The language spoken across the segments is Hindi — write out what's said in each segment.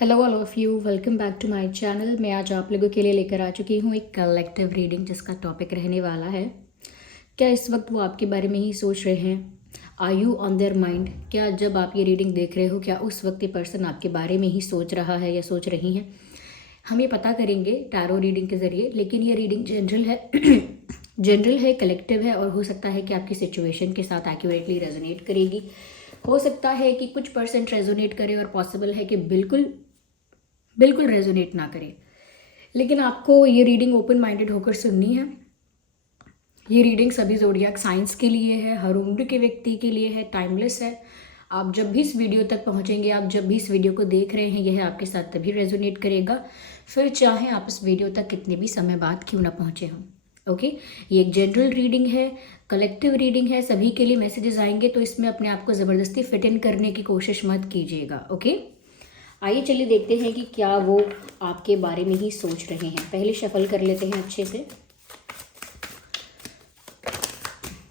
Hello all of you, welcome back to my channel. मैं आज आप लोगों के लिए लेकर आ चुकी हूँ एक कलेक्टिव रीडिंग जिसका टॉपिक रहने वाला है, क्या इस वक्त वो आपके बारे में ही सोच रहे हैं? Are you on their mind? क्या जब आप ये रीडिंग देख रहे हो, क्या उस वक्त ये पर्सन आपके बारे में ही सोच रहा है या सोच रही हैं? हम ये पता करेंगे टैरो रीडिंग के ज़रिए, लेकिन ये रीडिंग जनरल है जनरल है, कलेक्टिव है, और हो सकता है कि आपकी सिचुएशन के साथ एक्यूरेटली रेजोनेट करेगी। हो सकता है कि कुछ परसेंट रेजोनेट करे और पॉसिबल है कि बिल्कुल बिल्कुल रेजोनेट ना करे। लेकिन आपको ये रीडिंग ओपन माइंडेड होकर सुननी है। ये रीडिंग सभी ज़ोडियाक साइंस के लिए है, हर उम्र के व्यक्ति के लिए है, टाइमलेस है। आप जब भी इस वीडियो तक पहुंचेंगे, आप जब भी इस वीडियो को देख रहे हैं, यह आपके साथ तभी रेजोनेट करेगा, फिर चाहे आप इस वीडियो तक कितने भी समय बाद क्यों ना पहुंचे हों। ओके, ये एक जनरल रीडिंग है, कलेक्टिव रीडिंग है, सभी के लिए मैसेजेस आएंगे, तो इसमें अपने आप को ज़बरदस्ती फिट इन करने की कोशिश मत कीजिएगा। ओके, आइए चलिए देखते हैं कि क्या वो आपके बारे में ही सोच रहे हैं। पहले शफल कर लेते हैं अच्छे से।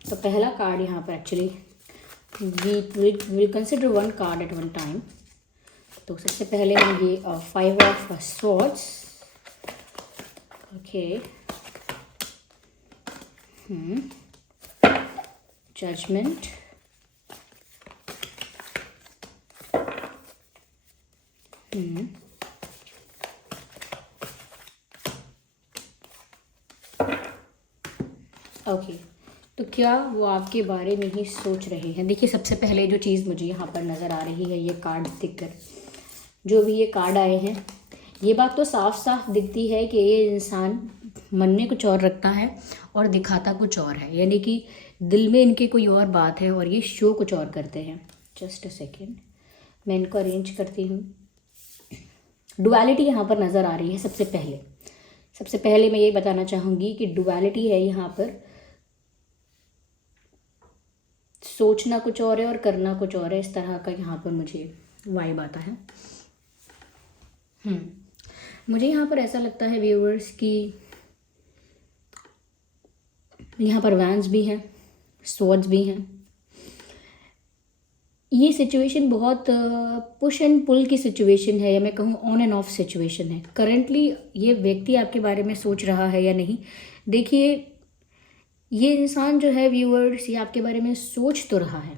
तो पहला कार्ड यहाँ पर actually we will consider one card at one time. तो सबसे पहले हम ये 5 of swords. Okay, judgement, okay, तो क्या वो आपके बारे में ही सोच रहे हैं? देखिए, सबसे पहले जो चीज़ मुझे यहाँ पर नज़र आ रही है, ये कार्ड दिखकर, जो भी ये कार्ड आए हैं, ये बात तो साफ साफ दिखती है कि ये इंसान मन में कुछ और रखता है और दिखाता कुछ और है, यानी कि दिल में इनके कोई और बात है और ये शो कुछ और करते हैं। जस्ट अ सेकेंड, मैं इनको अरेंज करती हूँ। डुअलिटी यहाँ पर नज़र आ रही है। सबसे पहले मैं ये बताना चाहूँगी कि डुअलिटी है यहाँ पर, सोचना कुछ और है और करना कुछ और है, इस तरह का यहाँ पर मुझे वाइब आता है। मुझे यहाँ पर ऐसा लगता है व्यूअर्स कि यहाँ पर वैंस भी हैं, स्वॉर्ड्स भी हैं। ये सिचुएशन बहुत पुश एंड पुल की सिचुएशन है, या मैं कहूँ ऑन एंड ऑफ सिचुएशन है। करंटली ये व्यक्ति आपके बारे में सोच रहा है या नहीं, देखिए, ये इंसान जो है व्यूअर्स, ये आपके बारे में सोच तो रहा है,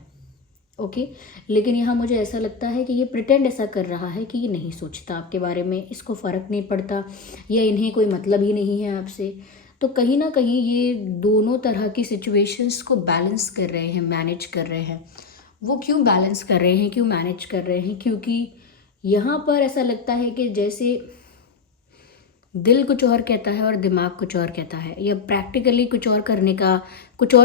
ओके, लेकिन यहाँ मुझे ऐसा लगता है कि ये प्रिटेंड ऐसा कर रहा है कि ये नहीं सोचता आपके बारे में, इसको फ़र्क नहीं पड़ता, या इन्हें कोई मतलब ही नहीं है आपसे। तो कहीं ना कहीं ये दोनों तरह की सिचुएशंस को बैलेंस कर रहे हैं, मैनेज कर रहे हैं। वो क्यों बैलेंस कर रहे हैं, क्यों मैनेज कर रहे हैं? क्योंकि यहाँ पर ऐसा लगता है कि जैसे दिल कुछ और कहता है और दिमाग कुछ और कहता है, या प्रैक्टिकली कुछ और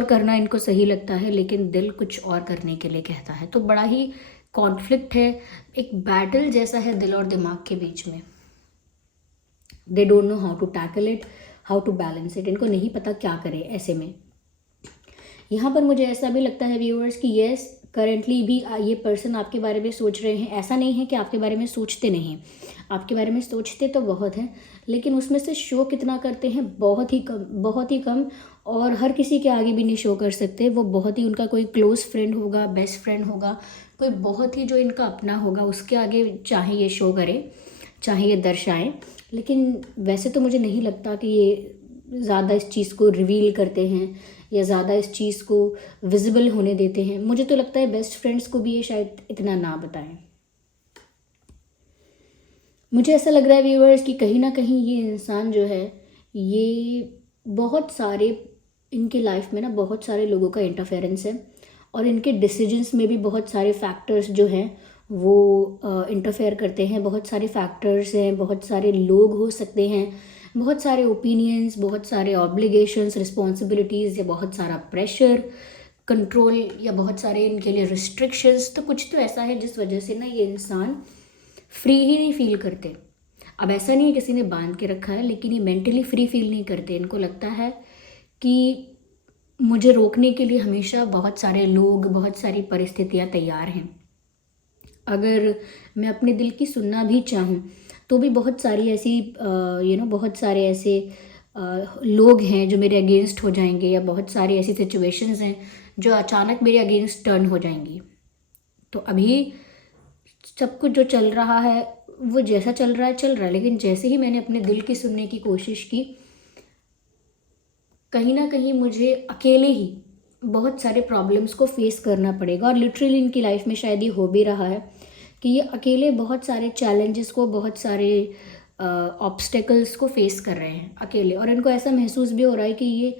करना इनको सही लगता है, लेकिन दिल कुछ और करने के लिए कहता है। तो बड़ा ही कॉन्फ्लिक्ट है, एक बैटल जैसा है दिल और दिमाग के बीच में। They don't know how to tackle it, how to balance it. इनको नहीं पता क्या करे ऐसे में। यहाँ पर मुझे ऐसा भी लगता है व्यूअर्स कि येस, करेंटली भी ये पर्सन आपके बारे में सोच रहे हैं। ऐसा नहीं है कि आपके बारे में सोचते नहीं, आपके बारे में सोचते तो बहुत हैं, लेकिन उसमें से शो कितना करते हैं? बहुत ही कम, बहुत ही कम। और हर किसी के आगे भी नहीं शो कर सकते। वो बहुत ही, उनका कोई क्लोज फ्रेंड होगा, बेस्ट फ्रेंड होगा, कोई बहुत ही जो इनका अपना होगा, उसके आगे चाहे ये शो करें, चाहे ये दर्शाएं। लेकिन वैसे तो मुझे नहीं लगता कि ये ज़्यादा इस चीज़ को रिवील करते हैं या ज़्यादा इस चीज़ को विजिबल होने देते हैं। मुझे तो लगता है बेस्ट फ्रेंड्स को भी ये शायद इतना ना बताएं। मुझे ऐसा लग रहा है व्यूअर्स कि कहीं ना कहीं ये इंसान जो है, ये बहुत सारे, इनके लाइफ में ना बहुत सारे लोगों का इंटरफेरेंस है, और इनके डिसीजंस में भी बहुत सारे फैक्टर्स जो हैं वो इंटरफेयर करते हैं। बहुत सारे फैक्टर्स हैं, बहुत सारे लोग हो सकते हैं, बहुत सारे ओपिनियंस, बहुत सारे ऑब्लिगेशंस, रिस्पॉन्सिबिलिटीज़, या बहुत सारा प्रेशर, कंट्रोल, या बहुत सारे इनके लिए रिस्ट्रिक्शंस। तो कुछ तो ऐसा है जिस वजह से ना ये इंसान फ्री ही नहीं फील करते। अब ऐसा नहीं है किसी ने बांध के रखा है, लेकिन ये मेंटली फ्री फील नहीं करते। इनको लगता है कि मुझे रोकने के लिए हमेशा बहुत सारे लोग, बहुत सारी परिस्थितियाँ तैयार हैं। अगर मैं अपने दिल की सुनना भी चाहूँ तो भी बहुत सारी ऐसी बहुत सारे ऐसे लोग हैं जो मेरे अगेंस्ट हो जाएंगे, या बहुत सारी ऐसी सिचुएशंस हैं जो अचानक मेरे अगेंस्ट टर्न हो जाएंगी। तो अभी सब कुछ जो चल रहा है वो जैसा चल रहा है चल रहा है, लेकिन जैसे ही मैंने अपने दिल की सुनने की कोशिश की, कहीं ना कहीं मुझे अकेले ही बहुत सारे प्रॉब्लम्स को फेस करना पड़ेगा। और लिटरली इनकी लाइफ में शायद ये हो भी रहा है कि ये अकेले बहुत सारे चैलेंजेस को, बहुत सारे ऑब्स्टेकल्स को फेस कर रहे हैं अकेले, और इनको ऐसा महसूस भी हो रहा है कि ये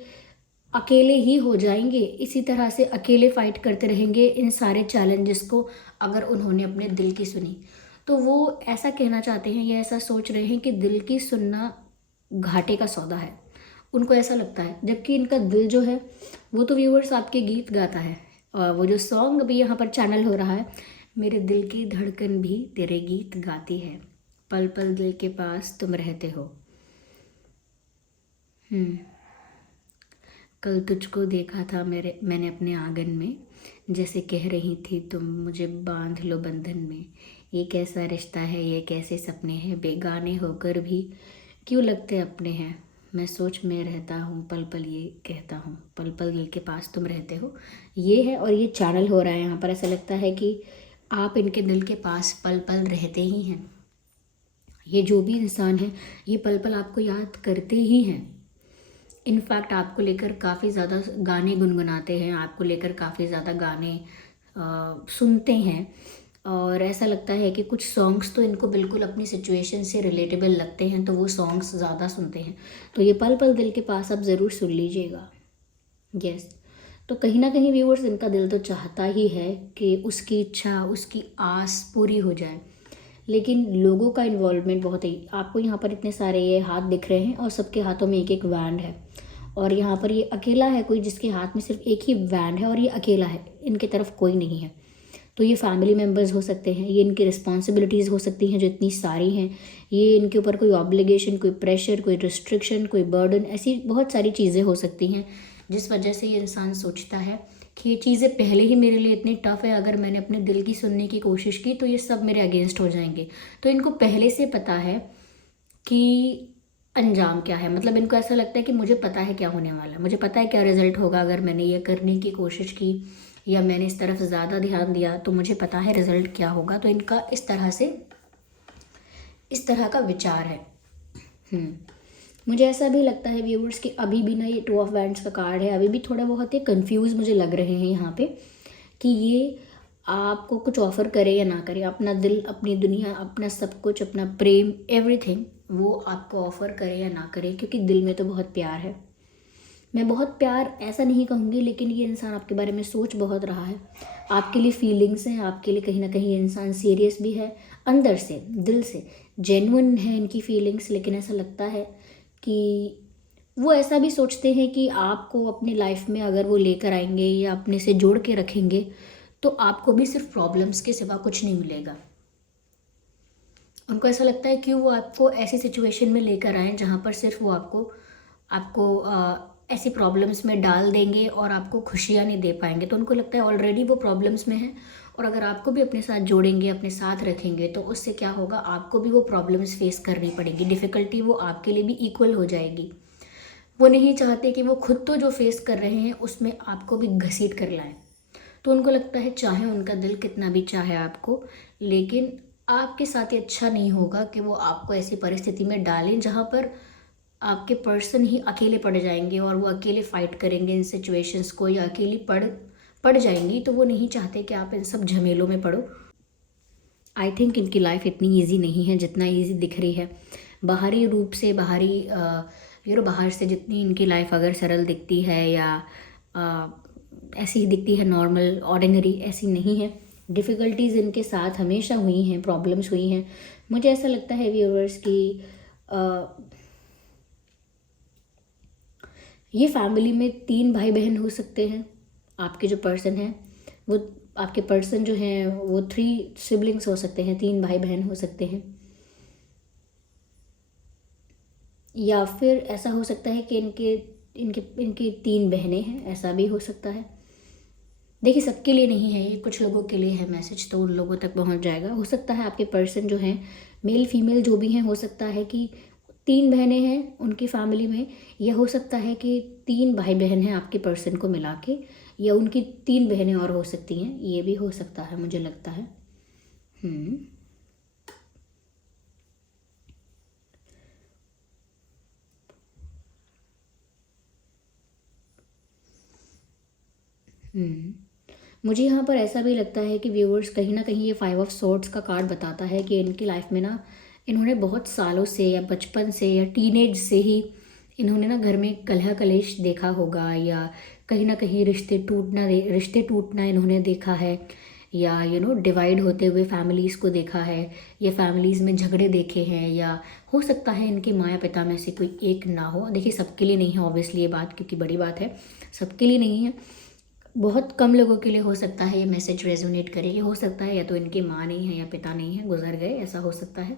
अकेले ही हो जाएंगे, इसी तरह से अकेले फाइट करते रहेंगे इन सारे चैलेंजेस को अगर उन्होंने अपने दिल की सुनी। तो वो ऐसा कहना चाहते हैं या ऐसा सोच रहे हैं कि दिल की सुनना घाटे का सौदा है, उनको ऐसा लगता है। जबकि इनका दिल जो है वो तो व्यूअर्स आपके गीत गाता है, और वो जो सॉन्ग अभी यहाँ पर चैनल हो रहा है, मेरे दिल की धड़कन भी तेरे गीत गाती है, पल पल दिल के पास तुम रहते हो। कल तुझको देखा था मैंने अपने आंगन में, जैसे कह रही थी तुम मुझे बांध लो बंधन में। ये कैसा रिश्ता है, ये कैसे सपने हैं, बेगाने होकर भी क्यों लगते अपने हैं। मैं सोच में रहता हूँ पल पल ये कहता हूँ, पल पल दिल के पास तुम रहते हो। ये है, और ये चैनल हो रहा है यहाँ पर। ऐसा लगता है कि आप इनके दिल के पास पल पल रहते ही हैं। ये जो भी इंसान है, ये पल पल आपको याद करते ही हैं। इनफैक्ट आपको लेकर काफ़ी ज़्यादा गाने गुनगुनाते हैं, आपको लेकर काफ़ी ज़्यादा गाने सुनते हैं। और ऐसा लगता है कि कुछ सॉन्ग्स तो इनको बिल्कुल अपनी सिचुएशन से रिलेटेबल लगते हैं, तो वो सॉन्ग्स ज़्यादा सुनते हैं। तो ये पल पल दिल के पास आप ज़रूर सुन लीजिएगा। यस, तो कहीं ना कहीं व्यूअर्स, इनका दिल तो चाहता ही है कि उसकी इच्छा, उसकी आस पूरी हो जाए, लेकिन लोगों का इन्वॉल्वमेंट बहुत है। आपको यहाँ पर इतने सारे ये हाथ दिख रहे हैं और सबके हाथों में एक एक वैंड है, और यहाँ पर ये अकेला है कोई जिसके हाथ में सिर्फ एक ही वैंड है, और ये अकेला है, इनके तरफ कोई नहीं है। तो ये फैमिली मेम्बर्स हो सकते हैं, ये इनकी रिस्पॉन्सिबिलिटीज़ हो सकती हैं जो इतनी सारी हैं, ये इनके ऊपर कोई ऑब्लिगेशन, कोई प्रेशर, कोई रिस्ट्रिक्शन, कोई बर्डन, ऐसी बहुत सारी चीज़ें हो सकती हैं जिस वजह से ये इंसान सोचता है कि ये चीज़ें पहले ही मेरे लिए इतनी टफ है, अगर मैंने अपने दिल की सुनने की कोशिश की तो ये सब मेरे अगेंस्ट हो जाएंगे। तो इनको पहले से पता है कि अंजाम क्या है, मतलब इनको ऐसा लगता है कि मुझे पता है क्या होने वाला है, मुझे पता है क्या रिजल्ट होगा अगर मैंने ये करने की कोशिश की या मैंने इस तरफ ज़्यादा ध्यान दिया, तो मुझे पता है रिजल्ट क्या होगा। तो इनका इस तरह का विचार है। मुझे ऐसा भी लगता है व्यूअर्स कि अभी भी ना, ये 2 ऑफ वैंड्स का कार्ड है, अभी भी थोड़ा बहुत ये कंफ्यूज मुझे लग रहे हैं यहाँ पे कि ये आपको कुछ ऑफ़र करे या ना करे। अपना दिल, अपनी दुनिया, अपना सब कुछ, अपना प्रेम, एवरीथिंग वो आपको ऑफ़र करे या ना करे, क्योंकि दिल में तो बहुत प्यार है। मैं बहुत प्यार ऐसा नहीं कहूँगी, लेकिन ये इंसान आपके बारे में सोच बहुत रहा है, आपके लिए फीलिंग्स हैं, आपके लिए कहीं ना कहीं ये इंसान सीरियस भी है, अंदर से, दिल से जेन्युइन है इनकी फीलिंग्स। लेकिन ऐसा लगता है कि वो ऐसा भी सोचते हैं कि आपको अपनी लाइफ में अगर वो लेकर आएंगे या अपने से जोड़ के रखेंगे तो आपको भी सिर्फ प्रॉब्लम्स के सिवा कुछ नहीं मिलेगा। उनको ऐसा लगता है कि वो आपको ऐसी सिचुएशन में लेकर आए जहाँ पर सिर्फ वो आपको ऐसी प्रॉब्लम्स में डाल देंगे और आपको खुशियाँ नहीं दे पाएंगे। तो उनको लगता है ऑलरेडी वो प्रॉब्लम्स में है, और अगर आपको भी अपने साथ जोड़ेंगे, अपने साथ रखेंगे, तो उससे क्या होगा, आपको भी वो प्रॉब्लम्स फेस करनी पड़ेगी, डिफ़िकल्टी वो आपके लिए भी इक्वल हो जाएगी। वो नहीं चाहते कि वो खुद तो जो फेस कर रहे हैं उसमें आपको भी घसीट कर लाएं। तो उनको लगता है चाहे उनका दिल कितना भी चाहे आपको, लेकिन आपके साथ ये अच्छा नहीं होगा कि वो आपको ऐसी परिस्थिति में डालें जहाँ पर आपके पर्सन ही अकेले पड़ जाएंगे और वो अकेले फाइट करेंगे इन सिचुएशंस को, या अकेली पड़ जाएंगी। तो वो नहीं चाहते कि आप इन सब झमेलों में पड़ो। आई थिंक इनकी लाइफ इतनी ईजी नहीं है जितना ईजी दिख रही है। बाहरी रूप से, बाहर से जितनी इनकी लाइफ अगर सरल दिखती है या ऐसी ही दिखती है, नॉर्मल ऑर्डिनरी, ऐसी नहीं है। डिफ़िकल्टीज़ इनके साथ हमेशा हुई हैं, प्रॉब्लम्स हुई हैं। मुझे ऐसा लगता है व्यूअर्स कि ये फैमिली में 3 भाई बहन हो सकते हैं। आपके जो पर्सन हैं वो, आपके पर्सन जो हैं वो 3 सिबलिंग्स हो सकते हैं, 3 भाई बहन हो सकते हैं। या फिर ऐसा हो सकता है कि इनके 3 बहनें हैं, ऐसा भी हो सकता है। देखिए, सबके लिए नहीं है ये, कुछ लोगों के लिए है मैसेज, तो उन लोगों तक पहुंच जाएगा। हो सकता है आपके पर्सन जो हैं, मेल फीमेल जो भी हैं, हो सकता है कि 3 बहनें हैं उनकी फैमिली में, या हो सकता है कि 3 भाई बहन हैं आपके पर्सन को मिला के, या उनकी 3 बहनें और हो सकती हैं, ये भी हो सकता है, मुझे लगता है। हम्म, मुझे यहाँ पर ऐसा भी लगता है कि व्यूअर्स कहीं ना कहीं ये 5 ऑफ सॉर्ड्स का कार्ड बताता है कि इनकी लाइफ में ना इन्होंने बहुत सालों से या बचपन से या टीनेज से ही इन्होंने ना घर में कलह कलेश देखा होगा, या कहीं ना कहीं रिश्ते टूटना इन्होंने देखा है, या डिवाइड होते हुए फैमिलीज़ को देखा है, या फैमिलीज़ में झगड़े देखे हैं, या हो सकता है इनके माता पिता में से कोई एक ना हो। देखिए, सबके लिए नहीं है ऑब्वियसली ये बात, क्योंकि बड़ी बात है, सबके लिए नहीं है। बहुत कम लोगों के लिए हो सकता है ये मैसेज रेजोनेट करे। ये हो सकता है या तो इनके माँ नहीं है या पिता नहीं है, गुजर गए, ऐसा हो सकता है।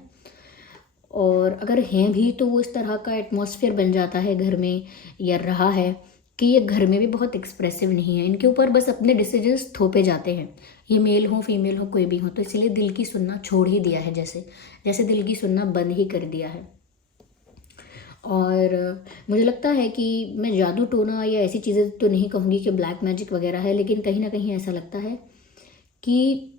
और अगर हैं भी तो वो इस तरह का एटमॉस्फेयर बन जाता है घर में, या रहा है, कि ये घर में भी बहुत एक्सप्रेसिव नहीं है। इनके ऊपर बस अपने डिसीजंस थोपे जाते हैं, ये मेल हो फीमेल हो कोई भी हो, तो इसलिए दिल की सुनना छोड़ ही दिया है, जैसे जैसे दिल की सुनना बंद ही कर दिया है। और मुझे लगता है कि मैं जादू टोना या ऐसी चीज़ें तो नहीं कहूँगी कि ब्लैक मैजिक वगैरह है, लेकिन कहीं ना कहीं ऐसा लगता है कि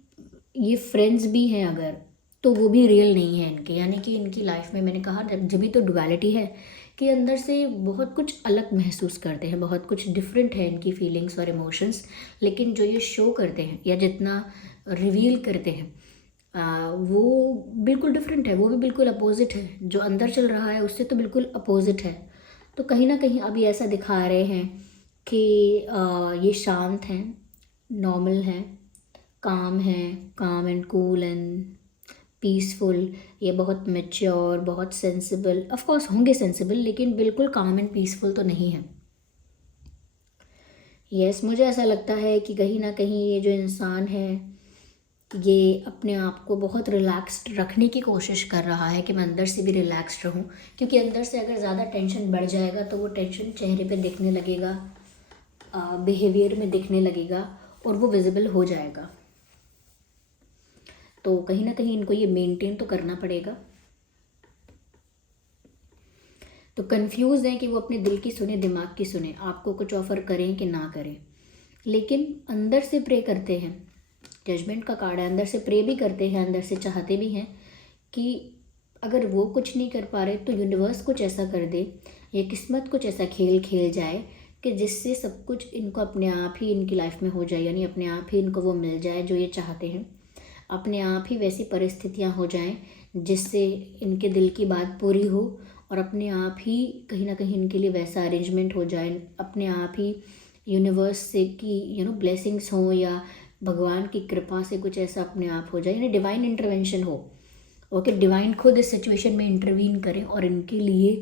ये फ्रेंड्स भी हैं अगर, तो वो भी रियल नहीं है इनके, यानी कि इनकी लाइफ में, मैंने कहा जब भी तो डुअलिटी है कि अंदर से बहुत कुछ अलग महसूस करते हैं, बहुत कुछ डिफरेंट है इनकी फीलिंग्स और इमोशंस, लेकिन जो ये शो करते हैं या जितना रिवील करते हैं वो बिल्कुल डिफरेंट है, वो भी बिल्कुल अपोजिट है। जो अंदर चल रहा है उससे तो बिल्कुल अपोजिट है। तो कहीं ना कहीं अभी ऐसा दिखा रहे हैं कि ये शांत हैं, नॉर्मल हैं, काम है, काम एंड कूल एंड पीसफुल। ये बहुत मैच्योर, बहुत सेंसिबल, ऑफ कोर्स होंगे सेंसिबल, लेकिन बिल्कुल काम एंड पीसफुल तो नहीं है। यस, मुझे ऐसा लगता है कि कहीं ना कहीं ये जो इंसान है ये अपने आप को बहुत रिलैक्स्ड रखने की कोशिश कर रहा है कि मैं अंदर से भी रिलैक्स्ड रहूं, क्योंकि अंदर से अगर ज़्यादा टेंशन बढ़ जाएगा तो वो टेंशन चेहरे पे दिखने लगेगा, बिहेवियर में दिखने लगेगा, और वो विजिबल हो जाएगा। तो कहीं ना कहीं इनको ये मेंटेन तो करना पड़ेगा। तो कंफ्यूज हैं कि वो अपने दिल की सुने, दिमाग की सुने, आपको कुछ ऑफ़र करें कि ना करें, लेकिन अंदर से प्रे करते हैं। जजमेंट का कार्ड है, अंदर से प्रे भी करते हैं, अंदर से चाहते भी हैं कि अगर वो कुछ नहीं कर पा रहे तो यूनिवर्स कुछ ऐसा कर दे, या किस्मत कुछ ऐसा खेल खेल जाए कि जिससे सब कुछ इनको अपने आप ही इनकी लाइफ में हो जाए, यानी अपने आप ही इनको वो मिल जाए जो ये चाहते हैं। अपने आप ही वैसी परिस्थितियाँ हो जाएं जिससे इनके दिल की बात पूरी हो, और अपने आप ही कहीं ना कहीं इनके लिए वैसा अरेंजमेंट हो जाए, अपने आप ही यूनिवर्स से कि ब्लेसिंग्स हों, या भगवान की कृपा से कुछ ऐसा अपने आप हो जाए, यानी डिवाइन इंटरवेंशन हो। ओके, डिवाइन खुद इस सिचुएशन में इंटरवीन करें और इनके लिए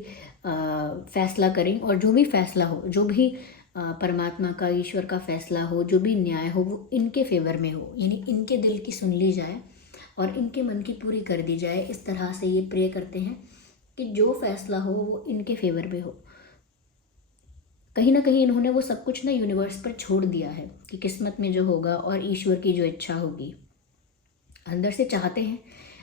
फैसला करें, और जो भी फैसला हो, जो भी परमात्मा का, ईश्वर का फैसला हो, जो भी न्याय हो, वो इनके फेवर में हो, यानी इनके दिल की सुन ली जाए और इनके मन की पूरी कर दी जाए। इस तरह से ये प्रे करते हैं कि जो फैसला हो वो इनके फेवर में हो। कहीं ना कहीं इन्होंने वो सब कुछ ना यूनिवर्स पर छोड़ दिया है कि किस्मत में जो होगा और ईश्वर की जो इच्छा होगी। अंदर से चाहते हैं,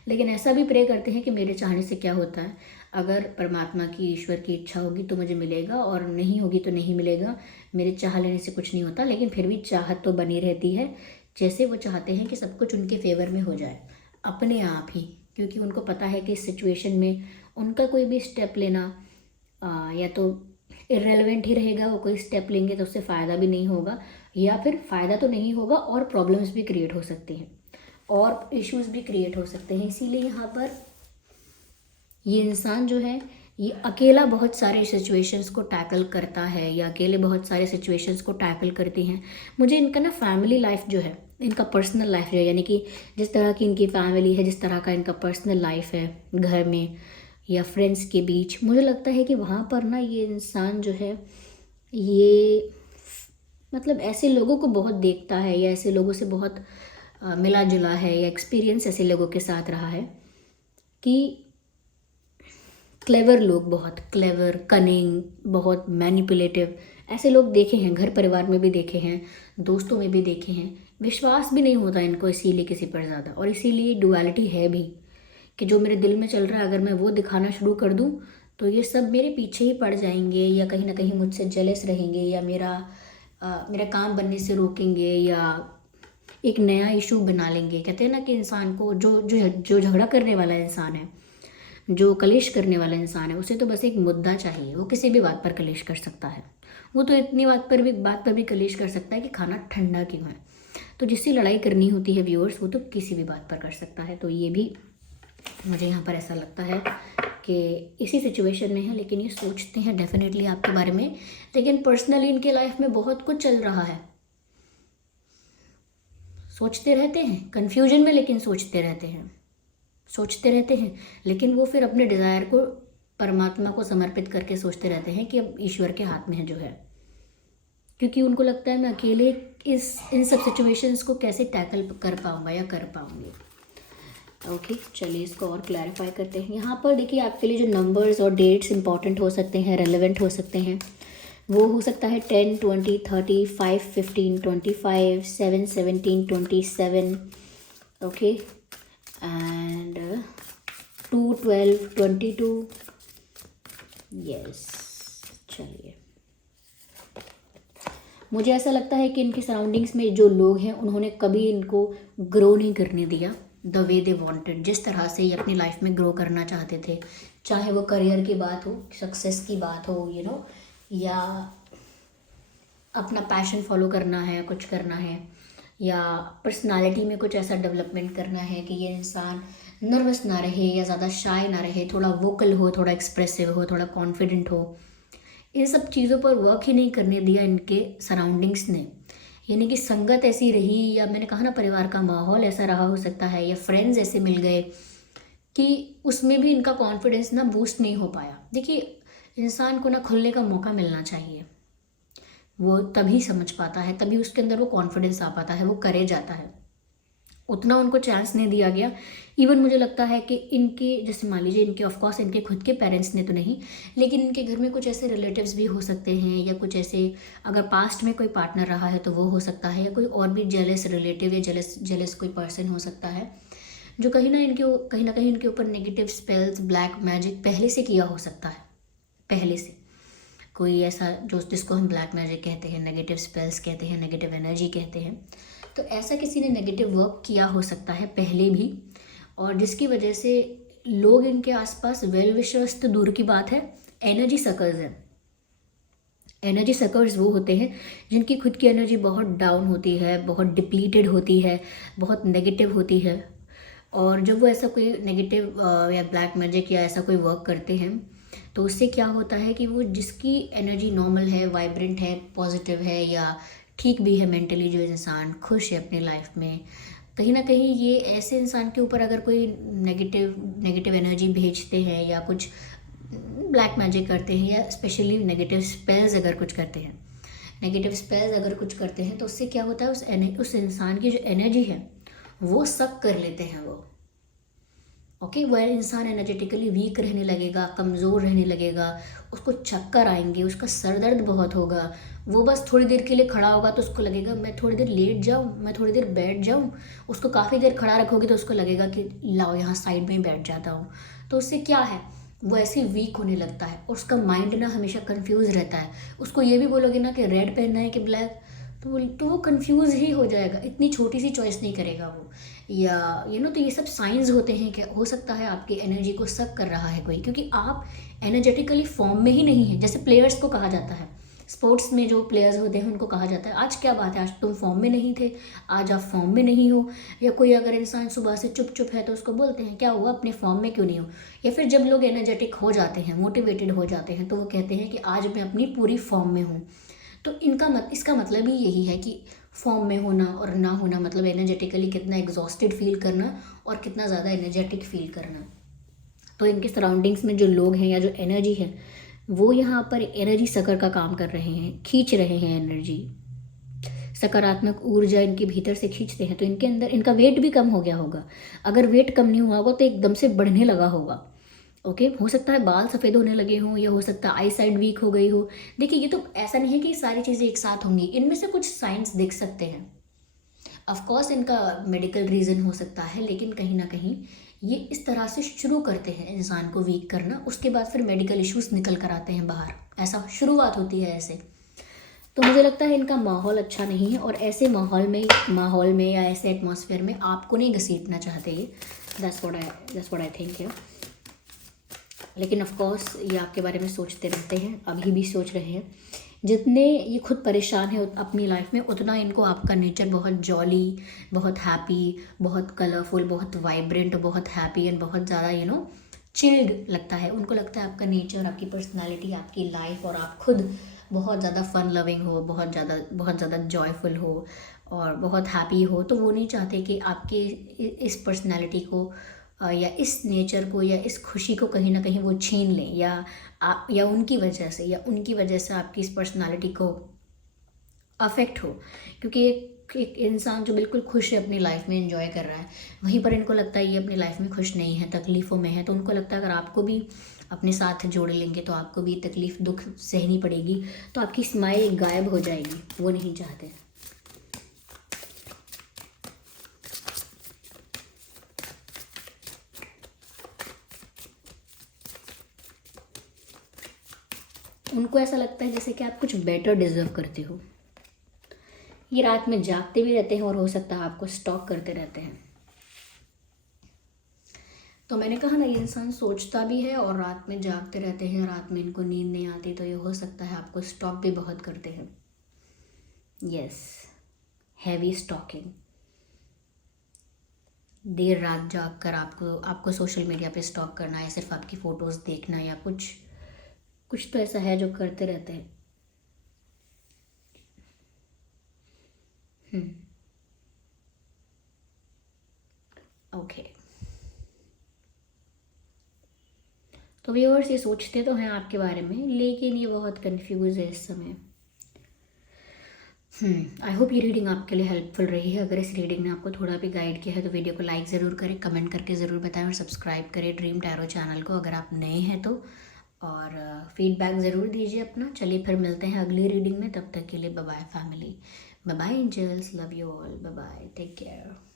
लेकिन ऐसा भी प्रे करते हैं कि मेरे चाहने से क्या होता है, अगर परमात्मा की, ईश्वर की इच्छा होगी तो मुझे मिलेगा, और नहीं होगी तो नहीं मिलेगा। मेरे चाह लेने से कुछ नहीं होता, लेकिन फिर भी चाहत तो बनी रहती है। जैसे वो चाहते हैं कि सब कुछ उनके फेवर में हो जाए अपने आप ही, क्योंकि उनको पता है कि इस सिचुएशन में उनका कोई भी स्टेप लेना या तो इरेलेवेंट ही रहेगा, वो कोई स्टेप लेंगे तो उससे फ़ायदा भी नहीं होगा, या फिर फ़ायदा तो नहीं होगा और प्रॉब्लम्स भी क्रिएट हो सकती हैं और इश्यूज भी क्रिएट हो सकते हैं। इसीलिए यहाँ पर ये इंसान जो है ये अकेला बहुत सारे सिचुएशंस को टैकल करता है, या अकेले बहुत सारे सिचुएशंस को टैकल करती हैं। मुझे इनका ना फैमिली लाइफ जो है, इनका पर्सनल लाइफ जो है, यानी कि जिस तरह की इनकी फैमिली है, जिस तरह का इनका पर्सनल लाइफ है घर में या फ्रेंड्स के बीच, मुझे लगता है कि वहाँ पर ना ये इंसान जो है ये मतलब ऐसे लोगों को बहुत देखता है, या ऐसे लोगों से बहुत मिला जुला है, या एक्सपीरियंस ऐसे लोगों के साथ रहा है कि क्लेवर लोग, बहुत क्लेवर, कनिंग, बहुत मैनिपुलेटिव, ऐसे लोग देखे हैं, घर परिवार में भी देखे हैं, दोस्तों में भी देखे हैं। विश्वास भी नहीं होता इनको इसीलिए किसी पर ज़्यादा, और इसीलिए डुअलिटी है भी कि जो मेरे दिल में चल रहा है अगर मैं वो दिखाना शुरू कर दूँ तो ये सब मेरे पीछे ही पड़ जाएंगे, या कहीं ना कहीं मुझसे जेलस रहेंगे, या मेरा काम बनने से रोकेंगे, या एक नया इशू बना लेंगे। कहते हैं ना कि इंसान को जो जो जो झगड़ा करने वाला इंसान है, जो कलेश करने वाला इंसान है, उसे तो बस एक मुद्दा चाहिए, वो किसी भी बात पर कलेश कर सकता है, वो तो इतनी बात पर भी कलेश कर सकता है कि खाना ठंडा क्यों है। तो जिससे लड़ाई करनी होती है व्यूअर्स, वो तो किसी भी बात पर कर सकता है। तो ये भी मुझे यहाँ पर ऐसा लगता है कि इसी सिचुएशन में है, लेकिन ये सोचते हैं डेफिनेटली आपके बारे में। लेकिन पर्सनली इनके लाइफ में बहुत कुछ चल रहा है, सोचते रहते हैं कन्फ्यूजन में, लेकिन सोचते रहते हैं, लेकिन वो फिर अपने डिज़ायर को परमात्मा को समर्पित करके सोचते रहते हैं कि अब ईश्वर के हाथ में है जो है, क्योंकि उनको लगता है मैं अकेले इन सब सिचुएशंस को कैसे टैकल कर पाऊँगा या कर पाऊँगी। ओके, चलिए इसको और क्लैरिफाई करते हैं। यहाँ पर देखिए आपके लिए जो नंबर्स और डेट्स इंपॉर्टेंट हो सकते हैं, रेलेवेंट हो सकते हैं, वो हो सकता है 10, 20, 30, 5, 15, 25, 7, 17, 27, ओके, एंड 2, 12, 22, यस। चलिए, मुझे ऐसा लगता है कि इनके सराउंडिंग्स में जो लोग हैं उन्होंने कभी इनको ग्रो नहीं करने दिया द वे दे वांटेड। जिस तरह से ये अपनी लाइफ में ग्रो करना चाहते थे, चाहे वो करियर की बात हो, सक्सेस की बात हो, या अपना पैशन फॉलो करना है, कुछ करना है, या पर्सनालिटी में कुछ ऐसा डेवलपमेंट करना है कि ये इंसान नर्वस ना रहे या ज़्यादा शाय ना रहे, थोड़ा वोकल हो, थोड़ा एक्सप्रेसिव हो, थोड़ा कॉन्फिडेंट हो। इन सब चीज़ों पर वर्क ही नहीं करने दिया इनके सराउंडिंग्स ने, यानी कि संगत ऐसी रही, या मैंने कहा ना परिवार का माहौल ऐसा रहा हो सकता है, या फ्रेंड्स ऐसे मिल गए कि उसमें भी इनका कॉन्फिडेंस ना बूस्ट नहीं हो पाया। देखिए, इंसान को ना खुलने का मौका मिलना चाहिए, वो तभी समझ पाता है, तभी उसके अंदर वो कॉन्फिडेंस आ पाता है, वो करे जाता है। उतना उनको चांस नहीं दिया गया। इवन मुझे लगता है कि इनके, जैसे मान लीजिए इनके, ऑफकोर्स इनके खुद के पेरेंट्स ने तो नहीं, लेकिन इनके घर में कुछ ऐसे रिलेटिव्स भी हो सकते हैं, या कुछ ऐसे अगर पास्ट में कोई पार्टनर रहा है तो वो हो सकता है, या कोई और भी जेलस रिलेटिव या जेलस कोई पर्सन हो सकता है, जो कहीं ना कहीं इनके ऊपर नेगेटिव स्पेल्स, ब्लैक मैजिक पहले से किया हो सकता है। पहले से कोई ऐसा जिसको हम ब्लैक मैजिक कहते हैं, नेगेटिव स्पेल्स कहते हैं, नेगेटिव एनर्जी कहते हैं, तो ऐसा किसी ने नेगेटिव वर्क किया हो सकता है पहले भी, और जिसकी वजह से लोग इनके आसपास, वेल विशर्स तो दूर की बात है, एनर्जी सकर्स हैं। एनर्जी सकर्स वो होते हैं जिनकी खुद की एनर्जी बहुत डाउन होती है, बहुत डिप्लीटेड होती है, बहुत नेगेटिव होती है, और जब वो ऐसा कोई नेगेटिव या ब्लैक मैजिक या ऐसा कोई वर्क करते हैं, तो उससे क्या होता है कि वो जिसकी एनर्जी नॉर्मल है, वाइब्रेंट है, पॉजिटिव है, या ठीक भी है मेंटली, जो इंसान खुश है अपनी लाइफ में, कहीं ना कहीं ये ऐसे इंसान के ऊपर अगर कोई नेगेटिव एनर्जी भेजते हैं, या कुछ ब्लैक मैजिक करते हैं, या स्पेशली नेगेटिव स्पेल्स अगर कुछ करते हैं, तो उससे क्या होता है, उस इंसान की जो एनर्जी है वो सक कर लेते हैं वो। ओके, वह इंसान एनर्जेटिकली वीक रहने लगेगा, कमज़ोर रहने लगेगा, उसको चक्कर आएंगे, उसका सर दर्द बहुत होगा, वो बस थोड़ी देर के लिए खड़ा होगा तो उसको लगेगा मैं थोड़ी देर लेट जाऊँ, मैं थोड़ी देर बैठ जाऊँ, उसको काफ़ी देर खड़ा रखोगे तो उसको लगेगा कि लाओ यहाँ साइड में ही बैठ जाता हूँ। तो उससे क्या है, वो ऐसे वीक होने लगता है, और उसका माइंड ना हमेशा कंफ्यूज रहता है। उसको ये भी बोलोगे ना कि रेड पहनना है कि ब्लैक, तो वो कंफ्यूज ही हो जाएगा, इतनी छोटी सी चॉइस नहीं करेगा वो, या तो ये सब साइंस होते हैं कि हो सकता है आपकी एनर्जी को सक कर रहा है कोई, क्योंकि आप एनर्जेटिकली फॉर्म में ही नहीं है। जैसे प्लेयर्स को कहा जाता है, स्पोर्ट्स में जो प्लेयर्स होते हैं उनको कहा जाता है आज क्या बात है, आज तुम फॉर्म में नहीं थे, आज आप फॉर्म में नहीं हो। या कोई अगर इंसान सुबह से चुप चुप है तो उसको बोलते हैं क्या हुआ, अपने फॉर्म में क्यों नहीं हो। या फिर जब लोग एनर्जेटिक हो जाते हैं, मोटिवेटेड हो जाते हैं, तो वो कहते हैं कि आज मैं अपनी पूरी फॉर्म में हूँ। तो इसका मतलब ही यही है कि फॉर्म में होना और ना होना मतलब एनर्जेटिकली कितना एग्जॉस्टेड फील करना और कितना ज़्यादा एनर्जेटिक फील करना। तो इनके सराउंडिंग्स में जो लोग हैं या जो एनर्जी है, वो यहाँ पर एनर्जी सकर का काम कर रहे हैं, खींच रहे हैं एनर्जी, सकारात्मक ऊर्जा इनके भीतर से खींचते हैं। तो इनके अंदर इनका वेट भी कम हो गया होगा। अगर वेट कम नहीं हुआ होगा तो एकदम से बढ़ने लगा होगा। ओके, हो सकता है बाल सफ़ेद होने लगे हों, या हो सकता है आई साइड वीक हो गई हो। देखिए, ये तो ऐसा नहीं है कि सारी चीज़ें एक साथ होंगी, इनमें से कुछ साइंस दिख सकते हैं। ऑफकोर्स इनका मेडिकल रीज़न हो सकता है, लेकिन कहीं ना कहीं ये इस तरह से शुरू करते हैं इंसान को वीक करना, उसके बाद फिर मेडिकल इश्यूज निकल कर आते हैं बाहर, ऐसा शुरुआत होती है ऐसे। तो मुझे लगता है इनका माहौल अच्छा नहीं है, और ऐसे माहौल में या ऐसे एटमॉस्फेयर में आपको नहीं घसीटना चाहते ये। दैट्स व्हाट आई थिंक है। लेकिन ऑफ कोर्स ये आपके बारे में सोचते रहते हैं, अभी भी सोच रहे हैं। जितने ये खुद परेशान है अपनी लाइफ में, उतना इनको आपका नेचर बहुत जॉली, बहुत हैप्पी, बहुत कलरफुल, बहुत वाइब्रेंट, बहुत हैप्पी एंड बहुत ज़्यादा चिल्ड लगता है। उनको लगता है आपका नेचर, आपकी पर्सनालिटी, आपकी लाइफ और आप खुद बहुत ज़्यादा फन लविंग हो, बहुत ज़्यादा जॉयफुल हो और बहुत हैप्पी हो। तो वो नहीं चाहते कि आपकी इस पर्सनालिटी को या इस नेचर को या इस खुशी को कहीं ना कहीं वो छीन लें, या उनकी वजह से आपकी इस पर्सनालिटी को अफेक्ट हो। क्योंकि एक इंसान जो बिल्कुल खुश है अपनी लाइफ में, एंजॉय कर रहा है, वहीं पर इनको लगता है ये अपनी लाइफ में खुश नहीं है, तकलीफ़ों में है। तो उनको लगता है अगर आपको भी अपने साथ जोड़ लेंगे तो आपको भी तकलीफ़ दुख सहनी पड़ेगी, तो आपकी स्माइल गायब हो जाएगी। वो नहीं चाहते। उनको ऐसा लगता है जैसे कि आप कुछ बेटर डिज़र्व करते हो। ये रात में जागते भी रहते हैं और हो सकता है आपको स्टॉक करते रहते हैं। तो मैंने कहा ना, ये इंसान सोचता भी है और रात में जागते रहते हैं, रात में इनको नींद नहीं आती, तो ये हो सकता है आपको स्टॉक भी बहुत करते हैं। Yes, heavy stocking. देर रात जाग कर आपको सोशल मीडिया पे स्टॉक करना, या सिर्फ आपकी फ़ोटोज़ देखना, या कुछ तो ऐसा है जो करते रहते हैं। ओके, तो व्यूअर्स ये सोचते तो हैं आपके बारे में, लेकिन ये बहुत कंफ्यूज है इस समय। आई होप ये रीडिंग आपके लिए हेल्पफुल रही है। अगर इस रीडिंग ने आपको थोड़ा भी गाइड किया है तो वीडियो को लाइक ज़रूर करें, कमेंट करके ज़रूर बताएं और सब्सक्राइब करें ड्रीम टैरो चैनल को अगर आप नए हैं तो। और फीडबैक ज़रूर दीजिए अपना। चलिए फिर मिलते हैं अगली रीडिंग में, तब तक के लिए bye bye family, bye bye angels, love you all, bye bye, take care.